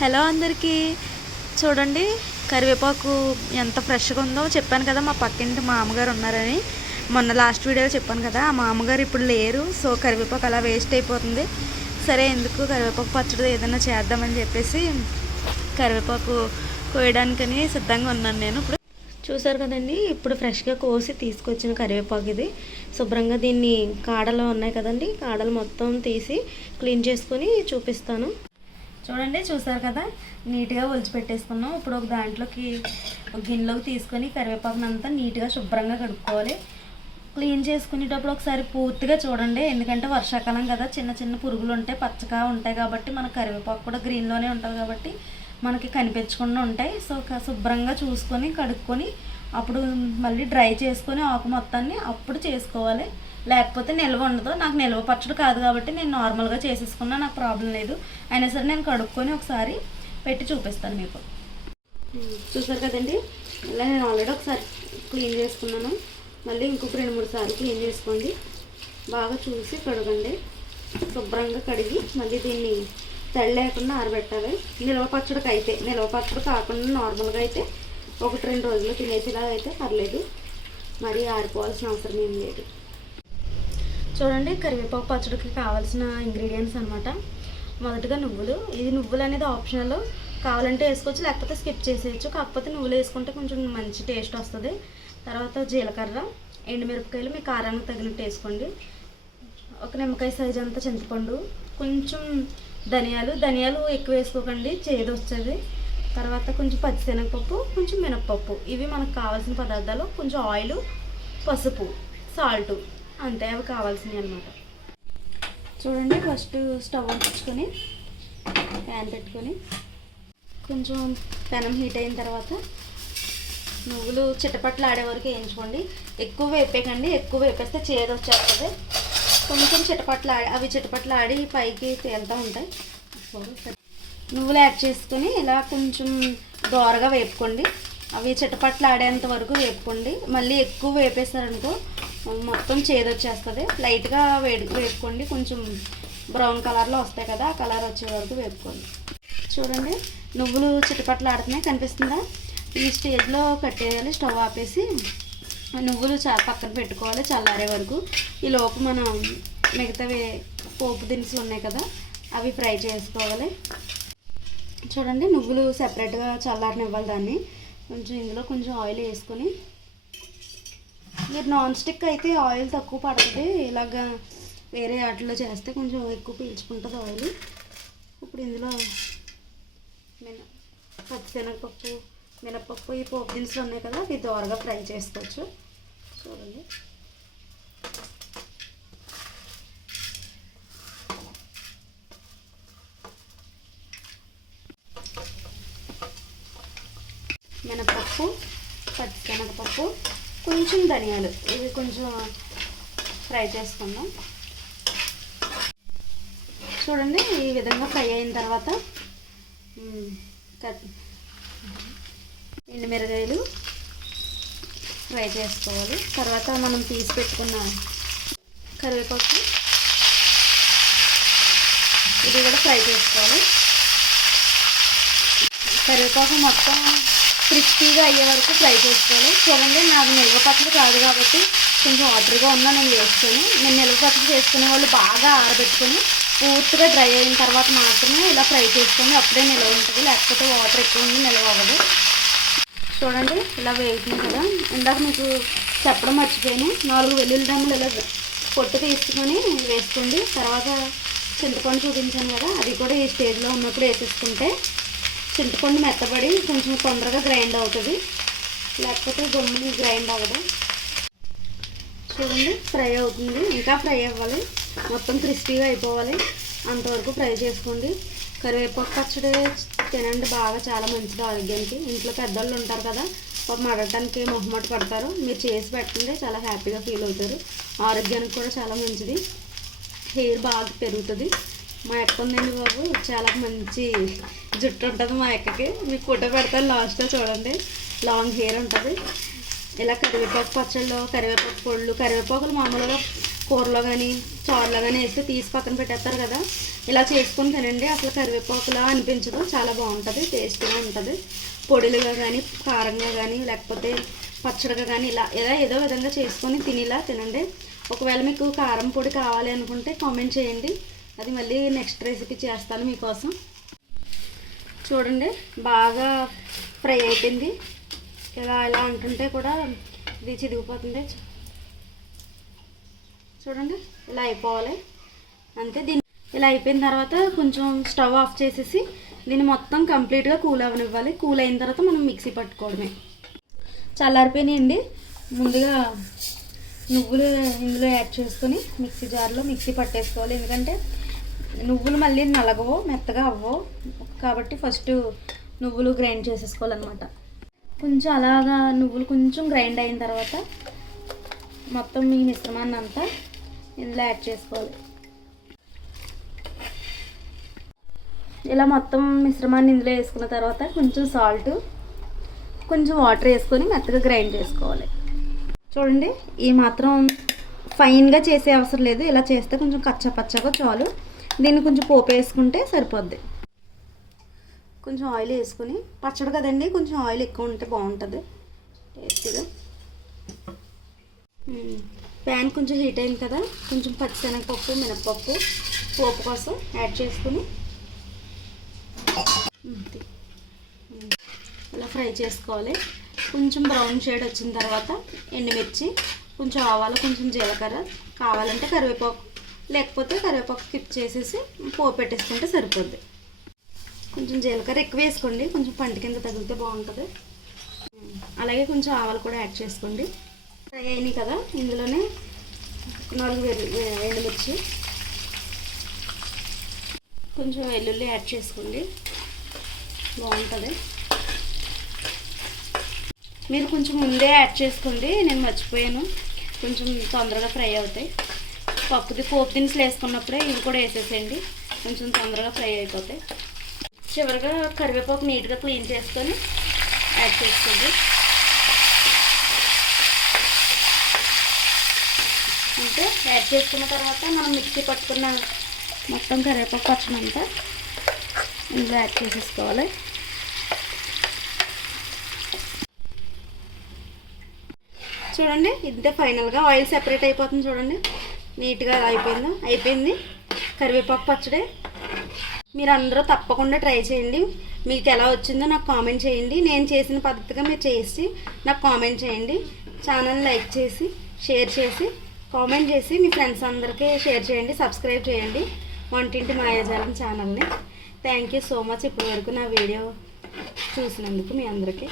Hello అందరికీ. చూడండి కరివేపాకు ఎంత ఫ్రెష్గా ఉందో. చెప్పాను కదా మా పక్కింటి మా అమ్మగారు ఉన్నారని, మొన్న లాస్ట్ వీడియోలో చెప్పాను కదా. ఆ మా అమ్మగారు ఇప్పుడు లేరు. సో కరివేపాకు అలా వేస్ట్ అయిపోతుంది. సరే ఎందుకు కరివేపాకు పచ్చడి ఏదైనా చేద్దామని చెప్పేసి కరివేపాకు కోయడానికని సిద్ధంగా ఉన్నాను నేను. ఇప్పుడు చూసారు కదండి, ఇప్పుడు ఫ్రెష్గా కోసి తీసుకొచ్చిన కరివేపాకు ఇది. శుభ్రంగా దీన్ని కాడలు ఉన్నాయి కదండి, కాడలు మొత్తం తీసి క్లీన్ చేసుకొని చూపిస్తాను. చూడండి, చూసారు కదా, నీట్గా ఒలిచిపెట్టేసుకున్నాం. ఇప్పుడు ఒక దాంట్లోకి ఒక గిన్నెలోకి తీసుకొని కరివేపాకును అంతా నీట్గా శుభ్రంగా కడుక్కోవాలి. క్లీన్ చేసుకునేటప్పుడు ఒకసారి పూర్తిగా చూడండి, ఎందుకంటే వర్షాకాలం కదా, చిన్న చిన్న పురుగులు ఉంటాయి, పచ్చగా ఉంటాయి కాబట్టి మన కరివేపాకు కూడా గ్రీన్లోనే ఉంటుంది కాబట్టి మనకి కనిపించకుండా ఉంటాయి. సో శుభ్రంగా చూసుకొని కడుక్కొని అప్పుడు మళ్ళీ డ్రై చేసుకొని ఆకు మొత్తాన్ని అప్పుడు చేసుకోవాలి, లేకపోతే నిల్వ ఉండదు. నాకు నిల్వ పచ్చడి కాదు కాబట్టి నేను నార్మల్గా చేసేసుకున్నా, నాకు ప్రాబ్లం లేదు. అయినా సరే నేను కడుక్కొని ఒకసారి పెట్టి చూపిస్తాను మీకు. చూసారు కదండి, ఇలా నేను ఆల్రెడీ ఒకసారి క్లీన్ చేసుకున్నాను. మళ్ళీ ఇంకొక 2-3 సార్లు క్లీన్ చేసుకోండి. బాగా చూసి కడగండి. శుభ్రంగా కడిగి మళ్ళీ దీన్ని తడి లేకుండా ఆరబెట్టాలి. నిల్వ పచ్చడికి అయితే, నిల్వ పచ్చడి కాకుండా నార్మల్గా అయితే 1-2 రోజులు తినేసేలా అయితే పర్లేదు, మరీ ఆరిపోవాల్సిన అవసరం ఏం లేదు. చూడండి, కరివేపాకు పచ్చడికి కావాల్సిన ఇంగ్రీడియంట్స్ అనమాట. మొదటగా నువ్వులు. ఇది నువ్వులు అనేది ఆప్షనల్, కావాలంటే వేసుకోవచ్చు, లేకపోతే స్కిప్ చేసేయచ్చు. కాకపోతే నువ్వులు వేసుకుంటే కొంచెం మంచి టేస్ట్ వస్తుంది. తర్వాత జీలకర్ర, ఎండుమిరపకాయలు మీ కారానికి తగినట్టు వేసుకోండి. ఒక నిమ్మకాయ సైజ్ అంతా చింతపండు, కొంచెం ధనియాలు ఎక్కువ వేసుకోకండి, చేదు వచ్చేది. తర్వాత కొంచెం పచ్చిశనగపప్పు, కొంచెం మినప్పప్పు. ఇవి మనకు కావాల్సిన పదార్థాలు. కొంచెం ఆయిల్, పసుపు, సాల్ట్, అంతే, అవి కావాల్సినవి అనమాట. చూడండి, ఫస్ట్ స్టవ్ అంటించుకొని ప్యాన్ పెట్టుకొని కొంచెం పెనం హీట్ అయిన తర్వాత నువ్వులు చిటపట్లు ఆడే వరకు వేయించుకోండి. ఎక్కువ వేపేకండి, ఎక్కువ వేపేస్తే చేదు వచ్చేస్తుంది. కొంచెం చిటపట్లు ఆడి పైకి తేలుతూ ఉంటాయి. నువ్వులు యాడ్ చేసుకొని ఇలా కొంచెం దోరగా వేపుకోండి. అవి చిటపట్లు ఆడేంత వరకు వేపుకోండి. మళ్ళీ ఎక్కువ వేపేస్తారనుకో మొత్తం చేదు వచ్చేస్తుంది. లైట్గా వేపుకోండి, కొంచెం బ్రౌన్ కలర్లో వస్తాయి కదా, ఆ కలర్ వచ్చే వరకు వేపుకోండి. చూడండి, నువ్వులు చిటపట్లు ఆడుతున్నాయి, కనిపిస్తుందా? ఈ స్టేజ్లో కట్టేయాలి. స్టవ్ ఆపేసి నువ్వులు పక్కన పెట్టుకోవాలి చల్లారే వరకు. ఈ లోపు మనం మిగతావి పోపు దినుసులు ఉన్నాయి కదా, అవి ఫ్రై చేసుకోవాలి. చూడండి, నువ్వులు సెపరేట్గా చల్లారనివ్వాలి దాన్ని. కొంచెం ఇందులో కొంచెం ఆయిల్ వేసుకొని, మీరు నాన్ స్టిక్ అయితే ఆయిల్ తక్కువ పడుతుంది, ఇలాగా వేరే వాటిలో చేస్తే కొంచెం ఎక్కువ పీల్చుకుంటుంది ఆయిల్. ఇప్పుడు ఇందులో పచ్చిశనగపప్పు, మినపప్పు, ఈ పోపు దినుసులు ఉన్నాయి కదా, అవి దోరగా ఫ్రై చేసుకోవచ్చు. చూడండి, మినపప్పు, పచ్చిశనగపప్పు, కొంచెం ధనియాలు, ఇవి కొంచెం ఫ్రై చేసుకుందాం. చూడండి, ఈ విధంగా ఫ్రై అయిన తర్వాత ఎండుమిరగాయలు ఫ్రై చేసుకోవాలి. తర్వాత మనం తీసి పెట్టుకున్న కరివేపాకు, ఇది కూడా ఫ్రై చేసుకోవాలి. కరివేపాకు మొత్తం క్రిస్పీగా అయ్యే వరకు ఫ్రై చేసుకోవాలి. చూడండి, నాకు నిల్వ పచ్చడి కాదు కాబట్టి కొంచెం వాటర్గా ఉన్నా నేను వేసుకొని, నేను నిల్వ పచ్చడి చేసుకునే వాళ్ళు బాగా ఆరబెట్టుకొని పూర్తిగా డ్రై అయిన తర్వాత మాత్రమే ఇలా ఫ్రై చేసుకొని, అప్పుడే నిల్వ ఉంటుంది, లేకపోతే వాటర్ ఎక్కువ ఉండి నిల్వ అవ్వదు. చూడండి, ఇలా వేగుతుంది కదా. ఇందాక మీకు చెప్పడం మర్చిపోయాను, 4 వెల్లుల్లి రెమ్మలు ఇలా పొట్టు తీసుకొని వేసుకోండి. తర్వాత చింతపండు చూపించాను కదా, అది కూడా ఈ స్టేజ్లో ఉన్నప్పుడు వేసేసుకుంటే చింతపండు మెత్తబడి కొంచెం తొందరగా గ్రైండ్ అవుతుంది, లేకపోతే గమ్ముని గ్రైండ్ అవ్వదు. చూడండి, ఫ్రై అవుతుంది, ఇంకా ఫ్రై అవ్వాలి, మొత్తం క్రిస్పీగా అయిపోవాలి, అంతవరకు ఫ్రై చేసుకోండి. కరివేపాకు పచ్చడి తినండి, బాగా చాలా మంచిది ఆరోగ్యానికి. ఇంట్లో పెద్దవాళ్ళు ఉంటారు కదా, పాపం అడగటానికి మొహమాట పడతారు, మీరు చేసి పెట్టండి, చాలా హ్యాపీగా ఫీల్ అవుతారు. ఆరోగ్యానికి కూడా చాలా మంచిది, హెయిర్ బాగా పెరుగుతుంది. మా అక్క ఉందండి బాబు, చాలా మంచి జుట్టు ఉంటుంది మా అక్కకి, మీకు ఫోటో పెడతాను లాస్ట్లో చూడండి, లాంగ్ హెయిర్ ఉంటుంది. ఇలా కరివేపాకు పచ్చళ్ళు, కరివేపాకు పొళ్ళు, కరివేపాకులు మామూలుగా కూరలో కానీ చారులో కానీ వేస్తే తీసి పక్కన పెట్టేస్తారు కదా, ఇలా చేసుకొని తినండి. అసలు కరివేపాకులా అనిపించదు, చాలా బాగుంటుంది, టేస్టీగా ఉంటుంది. పొడిలుగా కానీ కారంగా కానీ లేకపోతే పచ్చడిగా కానీ ఇలా ఏదో విధంగా చేసుకొని తినేలా తినండి. ఒకవేళ మీకు కారం పొడి కావాలి అనుకుంటే కామెంట్ చేయండి, అది మళ్ళీ నెక్స్ట్ రెసిపీ చేస్తాను మీకోసం. చూడండి బాగా ఫ్రై అయిపోయింది. ఇలా అంటుంటే కూడా ఇది చిదిగిపోతుంది. చూడండి ఇలా అయిపోవాలి అంతే. ఇలా అయిపోయిన తర్వాత కొంచెం స్టవ్ ఆఫ్ చేసేసి దీన్ని మొత్తం కంప్లీట్గా కూల్ అవ్వనివ్వాలి. కూల్ అయిన తర్వాత మనం మిక్సీ పట్టుకోవడమే. చల్లారిపోయినాయండి. ముందుగా నువ్వులు ఇందులో యాడ్ చేసుకొని మిక్సీ జార్లో మిక్సీ పట్టేసుకోవాలి. ఎందుకంటే నువ్వులు మళ్ళీ నలగవో మెత్తగా అవ్వవు కాబట్టి ఫస్ట్ నువ్వులు గ్రైండ్ చేసేసుకోవాలన్నమాట. కొంచెం అలాగా నువ్వులు కొంచెం గ్రైండ్ అయిన తర్వాత మొత్తం ఈ మిశ్రమాన్ని అంతా ఇందులో యాడ్ చేసుకోవాలి. ఇలా మొత్తం మిశ్రమాన్ని ఇందులో వేసుకున్న తర్వాత కొంచెం సాల్ట్, కొంచెం వాటర్ వేసుకొని మెత్తగా గ్రైండ్ చేసుకోవాలి. చూడండి ఈ మాత్రం ఫైన్గా చేసే అవసరం లేదు, ఇలా చేస్తే కొంచెం కచ్చపచ్చగా చాలు. దీన్ని కొంచెం పోపు వేసుకుంటే సరిపోద్ది. కొంచెం ఆయిల్ వేసుకొని, పచ్చడి కదండి కొంచెం ఆయిల్ ఎక్కువ ఉంటే బాగుంటుంది టేస్టీగా. ప్యాన్ కొంచెం హీట్ అయింది కదా, కొంచెం పచ్చిశనగపప్పు మినపప్పు పోపు కోసం యాడ్ చేసుకుని ఇలా ఫ్రై చేసుకోవాలి. కొంచెం బ్రౌన్ షేడ్ వచ్చిన తర్వాత ఎండుమిర్చి, కొంచెం ఆవాలు, కొంచెం జీలకర్ర, కావాలంటే కరివేపాకు, లేకపోతే కరివేపాకు స్కిప్ చేసేసి పోపు పెట్టేసుకుంటే సరిపోద్ది. కొంచెం జీలకర్ర ఎక్కువ వేసుకోండి, కొంచెం పంట కింద తగిలితే బాగుంటుంది. అలాగే కొంచెం ఆవాలు కూడా యాడ్ చేసుకోండి. ఫ్రై అయినాయి కదా, ఇందులోనే 4 ఎండుమిర్చి, కొంచెం వెల్లుల్లి యాడ్ చేసుకోండి, బాగుంటుంది. మీరు కొంచెం ముందే యాడ్ చేసుకోండి, నేను మర్చిపోయాను, కొంచెం తొందరగా ఫ్రై అవుతాయి. పోపు దినుసులు వేసుకున్నప్పుడే ఇవి కూడా వేసేసేయండి, కొంచెం తొందరగా ఫ్రై అయిపోతాయి. చివరిగా కరివేపాకు నీట్గా క్లీన్ చేసుకొని యాడ్ చేసుకోండి. అంటే యాడ్ చేసుకున్న తర్వాత మనం మిక్సీ పట్టుకున్న మొత్తం కరివేపాకు పచ్చనంతా ఇందులో యాడ్ చేసేసుకోవాలి. చూడండి ఇంతే ఫైనల్గా ఆయిల్ సెపరేట్ అయిపోతుంది. చూడండి నీట్గా అయిపోయింది కరివేపాకు పచ్చడి. మీరు అందరూ తప్పకుండా ట్రై చేయండి. మీకు ఎలా వచ్చిందో నాకు కామెంట్ చేయండి. నేను చేసిన పద్ధతిగా మీరు చేసి నాకు కామెంట్ చేయండి. ఛానల్ లైక్ చేసి షేర్ చేసి కామెంట్ చేసి మీ ఫ్రెండ్స్ అందరికీ షేర్ చేయండి. సబ్స్క్రైబ్ చేయండి వంటింటి మాయాజాలం ఛానల్ని. థ్యాంక్ యూ సో మచ్ ఇప్పటి వరకు నా వీడియో చూసినందుకు మీ అందరికీ.